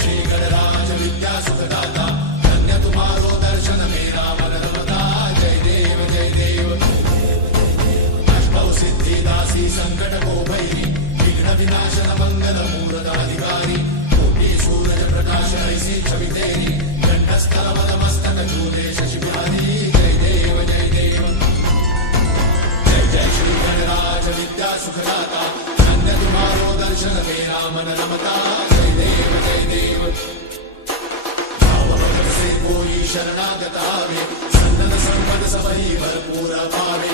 श्री गणराज विद्या सुखदाता, धन्य तुम्हारो दर्शन मेरा मन रमता। जय देव जय देव। अष्टौ सिद्धि दासी संकट को भैरी, विघ्न विनाशन मंगल मूरत अधिकारी, कोटि सूरज प्रकाश ऐसी छवि तेरी, कंठस्थल मस्तक झूले शशि बिहारी। जय देव जय देव। जय जय श्री गणराज विद्या सुखदाता, धन्य तुम्हारो दर्शन मेरा मन रमता। जय देव जय देव। भाव भगत से कोई शरणागत आवे, सन्नत संपद सबही भरपूर पावे,